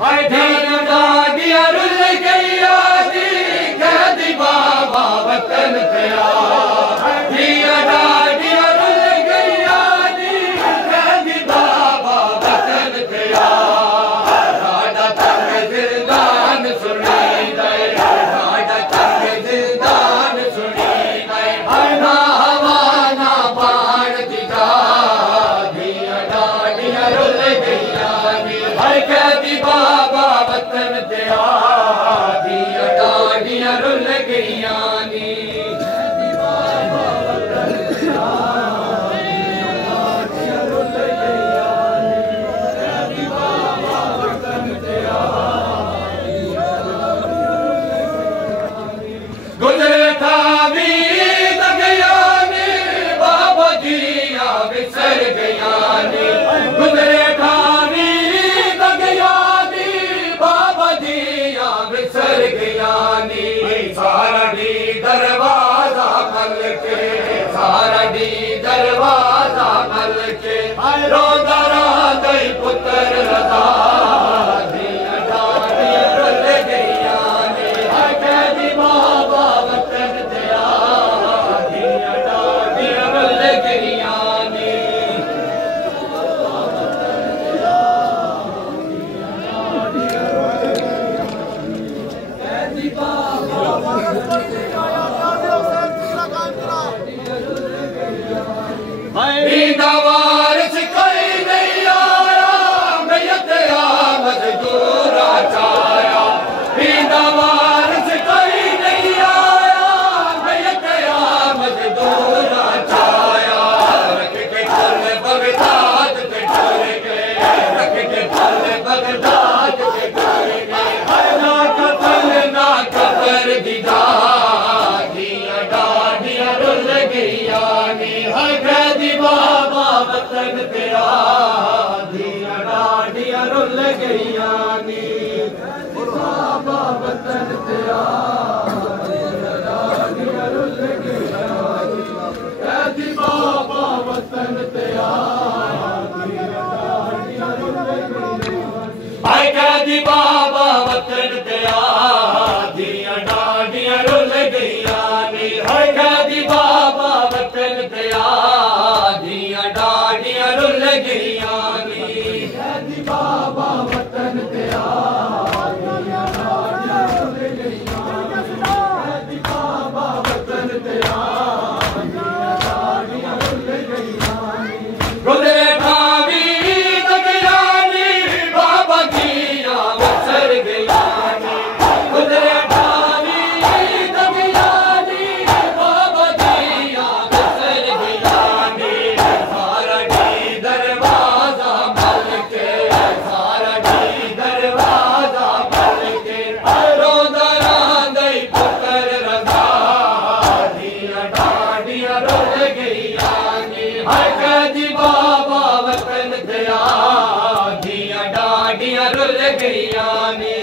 धिया डाडिया रुल गईया दी कहदी बाबा वतन तेरा धिया डाडिया रुल गईया दी कहदी बाबा वतन तेरा साडा तंग दिलदान सुनी दे साडा तंग दिलदान सुनी दे ना हवा ना पहाड़ दिखा धिया डाडिया रुल गईया दी कहदी बाबा वतन तेरा धिया डाडिया रुल गईया नी कहदी बाबा वतन तेरा धिया डाडिया रुल गईया नी कहदी बाबा वतन तेरा गुजरे था भी गया नी बाबा जिया बिसर गया नी गुजरे था सारा डी दरवाजा मल के सारा डी दरवाजा मल के रोदा राधई पुत्र रदा धिया डाडिया रुल गईया ने कहदी बाबा वतन तेरा धिया डाडिया रुल गईया ने कहदी बाबा वारिस कोई नहीं आया मैयत मजदूरा चाया वारिस कोई नहीं आया मैयत मजदूरा चाया रख के फल बगदाद के डर गए रख के फल बगदाद के डर गए ना कफन ना कबर दिदा धिया डाडिया रुल गईया नी कहदी बाबा वतन तेरा धिया डाडिया रुल गईया नी बाबा वतन तेरा धिया डाडिया रुल गईया नी कहदी बाबा वतन तेरा धिया डाडिया रुल गईया कहदी बाबा वतन तेरा धिया डाडिया रुल गईया नी कहदी बाबा वतन तेरा धिया डाडिया रुल गईया नी कहदी बाबा वतन तेरा धिया डाडिया रुल गईया कहदी बाबा वतन तेरा धिया डाडिया रुल गईया गुजरे भावी तगया नी बाबा जिया बसर गया नी गुजरे भावी तगया नी बाबा जिया बसर गया नी सारा डी दरवाजा मल के सारा डी दरवाजा मल के रोदा राधई पुत्र रदा धिया डाडिया रुल गईया नी कहदी बाबा वतन तेरा धिया डाडिया रुल गईया नी।